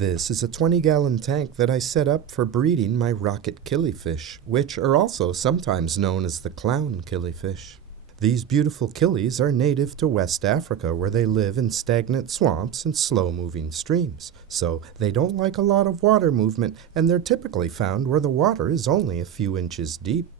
This is a 20-gallon tank that I set up for breeding my rocket killifish, which are also sometimes known as the clown killifish. These beautiful killies are native to West Africa, where they live in stagnant swamps and slow-moving streams, so they don't like a lot of water movement, and they're typically found where the water is only a few inches deep.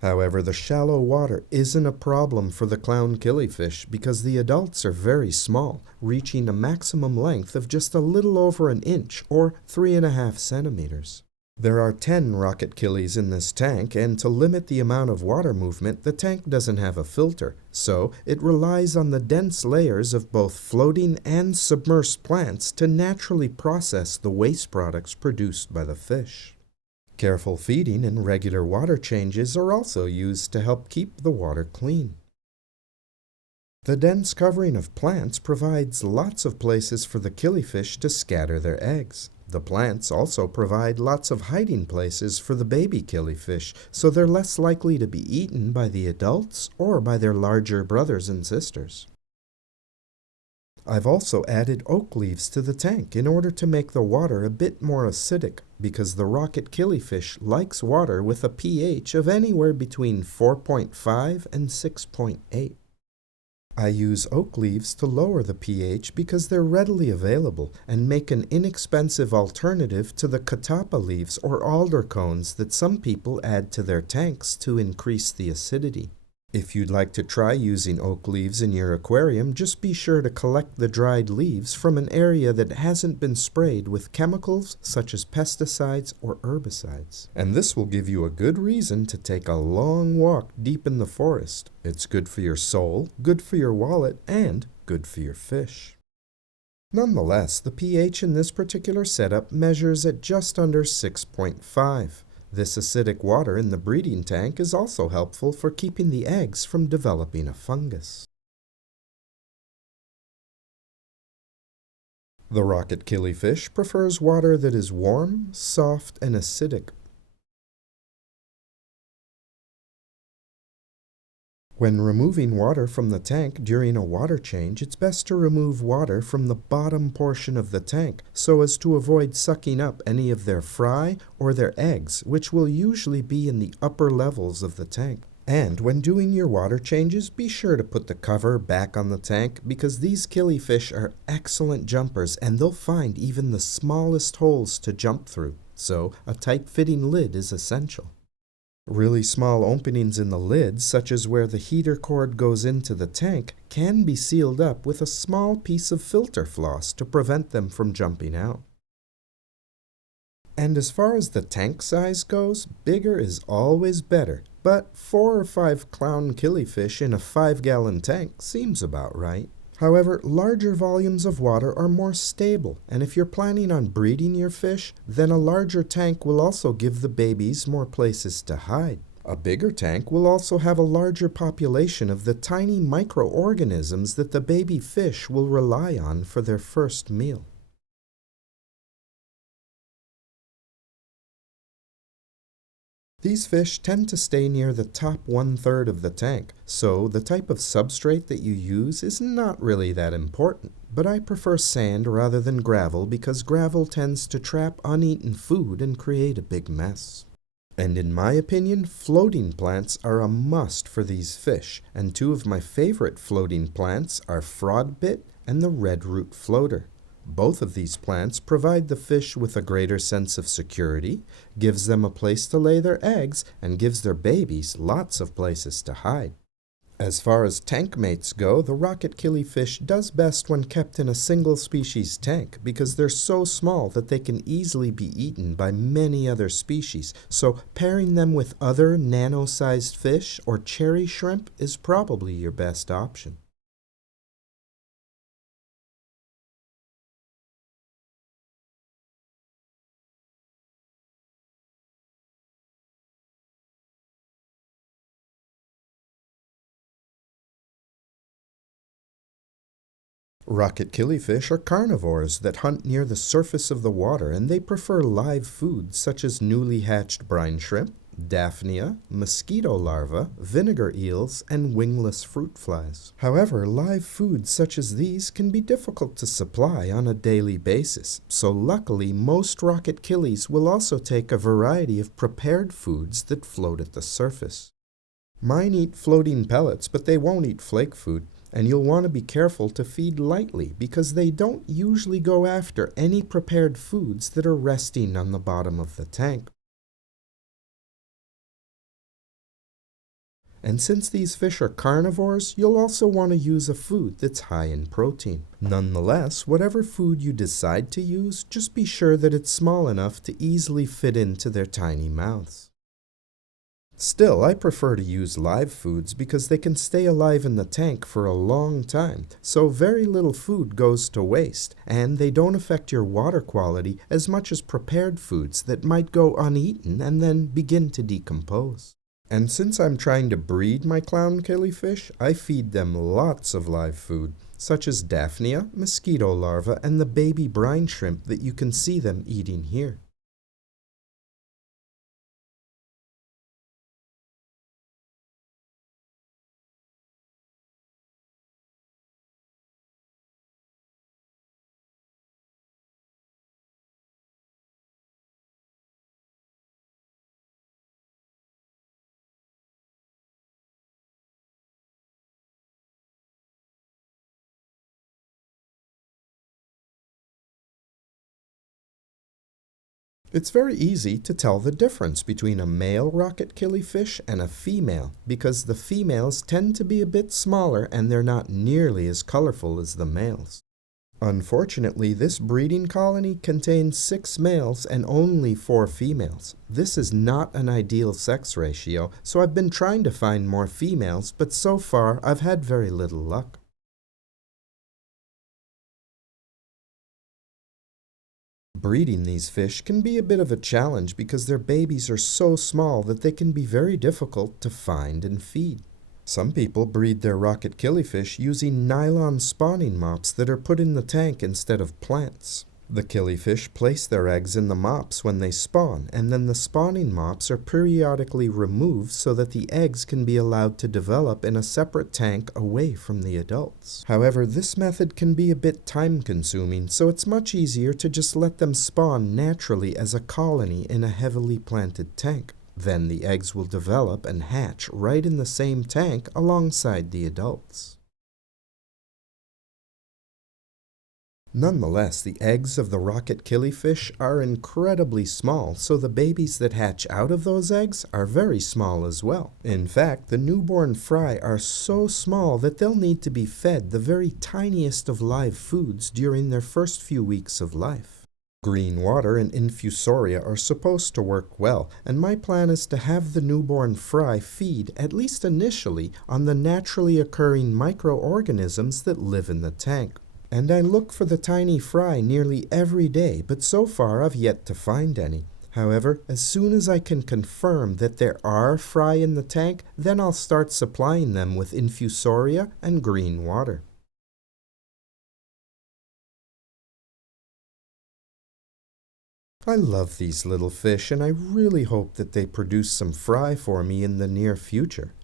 However, the shallow water isn't a problem for the clown killifish because the adults are very small, reaching a maximum length of just a little over an inch or 3.5 centimeters. There are 10 rocket killies in this tank, and to limit the amount of water movement, the tank doesn't have a filter, so it relies on the dense layers of both floating and submersed plants to naturally process the waste products produced by the fish. Careful feeding and regular water changes are also used to help keep the water clean. The dense covering of plants provides lots of places for the killifish to scatter their eggs. The plants also provide lots of hiding places for the baby killifish, so they're less likely to be eaten by the adults or by their larger brothers and sisters. I've also added oak leaves to the tank in order to make the water a bit more acidic, because the rocket killifish likes water with a pH of anywhere between 4.5 and 6.8. I use oak leaves to lower the pH because they're readily available and make an inexpensive alternative to the catappa leaves or alder cones that some people add to their tanks to increase the acidity. If you'd like to try using oak leaves in your aquarium, just be sure to collect the dried leaves from an area that hasn't been sprayed with chemicals such as pesticides or herbicides. And this will give you a good reason to take a long walk deep in the forest. It's good for your soul, good for your wallet, and good for your fish. Nonetheless, the pH in this particular setup measures at just under 6.5. This acidic water in the breeding tank is also helpful for keeping the eggs from developing a fungus. The rocket killifish prefers water that is warm, soft, and acidic. When removing water from the tank during a water change, it's best to remove water from the bottom portion of the tank so as to avoid sucking up any of their fry or their eggs, which will usually be in the upper levels of the tank. And when doing your water changes, be sure to put the cover back on the tank because these killifish are excellent jumpers and they'll find even the smallest holes to jump through, so a tight-fitting lid is essential. Really small openings in the lid, such as where the heater cord goes into the tank, can be sealed up with a small piece of filter floss to prevent them from jumping out. And as far as the tank size goes, bigger is always better, but 4 or 5 clown killifish in a 5-gallon tank seems about right. However, larger volumes of water are more stable, and if you're planning on breeding your fish, then a larger tank will also give the babies more places to hide. A bigger tank will also have a larger population of the tiny microorganisms that the baby fish will rely on for their first meal. These fish tend to stay near the top 1/3 of the tank, so the type of substrate that you use is not really that important. But I prefer sand rather than gravel because gravel tends to trap uneaten food and create a big mess. And in my opinion, floating plants are a must for these fish, and 2 of my favorite floating plants are frogpit and the redroot floater. Both of these plants provide the fish with a greater sense of security, gives them a place to lay their eggs, and gives their babies lots of places to hide. As far as tank mates go, the rocket killifish does best when kept in a single species tank because they're so small that they can easily be eaten by many other species, so pairing them with other nano-sized fish or cherry shrimp is probably your best option. Rocket killifish are carnivores that hunt near the surface of the water, and they prefer live food such as newly hatched brine shrimp, Daphnia, mosquito larvae, vinegar eels, and wingless fruit flies. However, live foods such as these can be difficult to supply on a daily basis, so luckily most rocket killies will also take a variety of prepared foods that float at the surface. Mine eat floating pellets, but they won't eat flake food, and you'll want to be careful to feed lightly because they don't usually go after any prepared foods that are resting on the bottom of the tank. And since these fish are carnivores, you'll also want to use a food that's high in protein. Nonetheless, whatever food you decide to use, just be sure that it's small enough to easily fit into their tiny mouths. Still, I prefer to use live foods because they can stay alive in the tank for a long time, so very little food goes to waste, and they don't affect your water quality as much as prepared foods that might go uneaten and then begin to decompose. And since I'm trying to breed my clown killifish, I feed them lots of live food, such as Daphnia, mosquito larvae, and the baby brine shrimp that you can see them eating here. It's very easy to tell the difference between a male rocket killifish and a female because the females tend to be a bit smaller and they're not nearly as colorful as the males. Unfortunately, this breeding colony contains 6 males and only 4 females. This is not an ideal sex ratio, so I've been trying to find more females, but so far I've had very little luck. Breeding these fish can be a bit of a challenge because their babies are so small that they can be very difficult to find and feed. Some people breed their rocket killifish using nylon spawning mops that are put in the tank instead of plants. The killifish place their eggs in the mops when they spawn, and then the spawning mops are periodically removed so that the eggs can be allowed to develop in a separate tank away from the adults. However, this method can be a bit time-consuming, so it's much easier to just let them spawn naturally as a colony in a heavily planted tank. Then the eggs will develop and hatch right in the same tank alongside the adults. Nonetheless, the eggs of the rocket killifish are incredibly small, so the babies that hatch out of those eggs are very small as well. In fact, the newborn fry are so small that they'll need to be fed the very tiniest of live foods during their first few weeks of life. Green water and infusoria are supposed to work well, and my plan is to have the newborn fry feed, at least initially, on the naturally occurring microorganisms that live in the tank. And I look for the tiny fry nearly every day, but so far I've yet to find any. However, as soon as I can confirm that there are fry in the tank, then I'll start supplying them with infusoria and green water. I love these little fish, and I really hope that they produce some fry for me in the near future.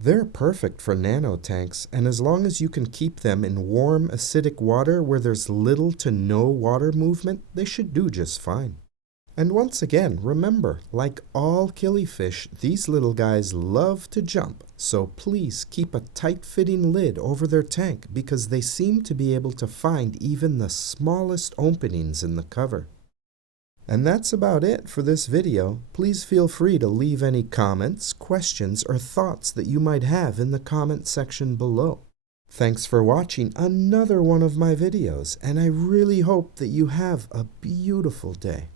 They're perfect for nanotanks, and as long as you can keep them in warm, acidic water where there's little to no water movement, they should do just fine. And once again, remember, like all killifish, these little guys love to jump, so please keep a tight-fitting lid over their tank because they seem to be able to find even the smallest openings in the cover. And that's about it for this video. Please feel free to leave any comments, questions, or thoughts that you might have in the comment section below. Thanks for watching another one of my videos, and I really hope that you have a beautiful day.